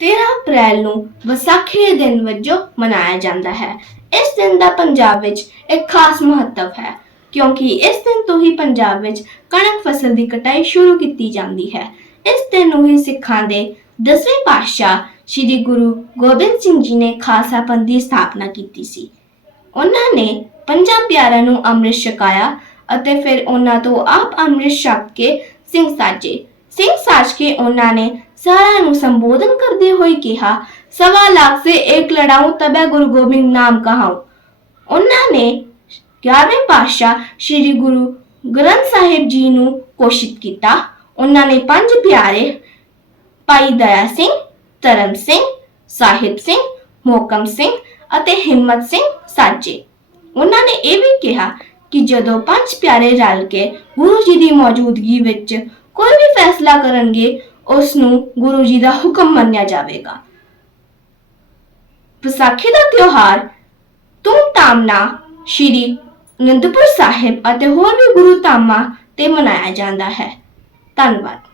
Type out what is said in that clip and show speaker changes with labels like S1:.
S1: 13 ਅਪ੍ਰੈਲ ਨੂੰ ਵਿਸਾਖੀ ਦੇ ਦਿਨ ਵਜੋਂ ਮਨਾਇਆ ਜਾਂਦਾ ਹੈ। ਇਸ ਦਿਨ ਦਾ ਪੰਜਾਬ ਵਿੱਚ ਇੱਕ ਖਾਸ ਮਹੱਤਵ ਹੈ, ਕਿਉਂਕਿ ਇਸ ਦਿਨ ਤੋਂ ਹੀ ਪੰਜਾਬ ਵਿੱਚ ਕਣਕ ਫਸਲ ਦੀ ਕਟਾਈ ਸ਼ੁਰੂ ਕੀਤੀ ਜਾਂਦੀ ਹੈ। ਇਸ ਦਿਨ ਨੂੰ ਹੀ ਸਿੱਖਾਂ ਦੇ ਦਸਵੇਂ ਪਾਤਸ਼ਾਹ ਸ੍ਰੀ ਗੁਰੂ ਗੋਬਿੰਦ ਸਿੰਘ ਜੀ ਨੇ ਖਾਲਸਾ ਪੰਥ ਦੀ ਸਥਾਪਨਾ ਕੀਤੀ ਸੀ। ਉਹਨਾਂ ਨੇ ਪੰਜਾਂ ਪਿਆਰਿਆਂ ਨੂੰ ਅੰਮ੍ਰਿਤ ਛਕਾਇਆ ਅਤੇ ਫਿਰ ਉਹਨਾਂ ਤੋਂ ਆਪ ਅੰਮ੍ਰਿਤ ਛਕ ਕੇ ਸਿੰਘ ਸਾਜੇ। ਸਿੰਘ ਸਾਜ ਕੇ ਉਹਨਾਂ ਨੇ ਸਾਰਿਆਂ ਨੂੰ ਸੰਬੋਧਨ ਕਰਦੇ ਹੋਏ ਕਿਹਾ, ਸਵਾ ਲੱਖ ਸੇ ਇੱਕ ਲੜਾਊ ਤਬੈ ਗੁਰੂ ਗੋਬਿੰਦ ਨਾਮ ਕਹਾਉ। ਉਹਨਾਂ ਨੇ 11ਵੇਂ ਪਾਤਸ਼ਾਹ ਸ੍ਰੀ ਗੁਰੂ ਗ੍ਰੰਥ ਸਾਹਿਬ ਜੀ ਨੂੰ ਕੋਸ਼ਿਤ ਕੀਤਾ। ਉਹਨਾਂ ਨੇ ਪੰਜ ਪਿਆਰੇ ਭਾਈ ਦਇਆ ਸਿੰਘ, ਧਰਮ ਸਿੰਘ, ਸਾਹਿਬ ਸਿੰਘ, ਮੋਕਮ ਸਿੰਘ ਅਤੇ ਹਿੰਮਤ ਸਿੰਘ ਸਾਜੇ ਉਹਨਾਂ ਨੇ ਇਹ ਵੀ ਕਿਹਾ ਕਿ ਜਦੋਂ ਪੰਜ ਪਿਆਰੇ ਰਲ ਕੇ ਗੁਰੂ ਜੀ ਦੀ ਮੌਜੂਦਗੀ ਵਿੱਚ ਕੋਈ ਵੀ ਫੈਸਲਾ ਕਰਨਗੇ ਉਸ ਨੂੰ ਗੁਰੂ ਜੀ ਦਾ ਹੁਕਮ ਮੰਨਿਆ ਜਾਵੇਗਾ। ਵਿਸਾਖੀ ਦਾ ਤਿਉਹਾਰ ਧੂਮਧਾਮ ਨਾਲ ਸ਼੍ਰੀ ਅਨੰਦਪੁਰ ਸਾਹਿਬ ਅਤੇ ਹੋਰ ਵੀ ਗੁਰੂ ਧਾਮਾਂ ਤੇ ਮਨਾਇਆ ਜਾਂਦਾ ਹੈ। ਧੰਨਵਾਦ।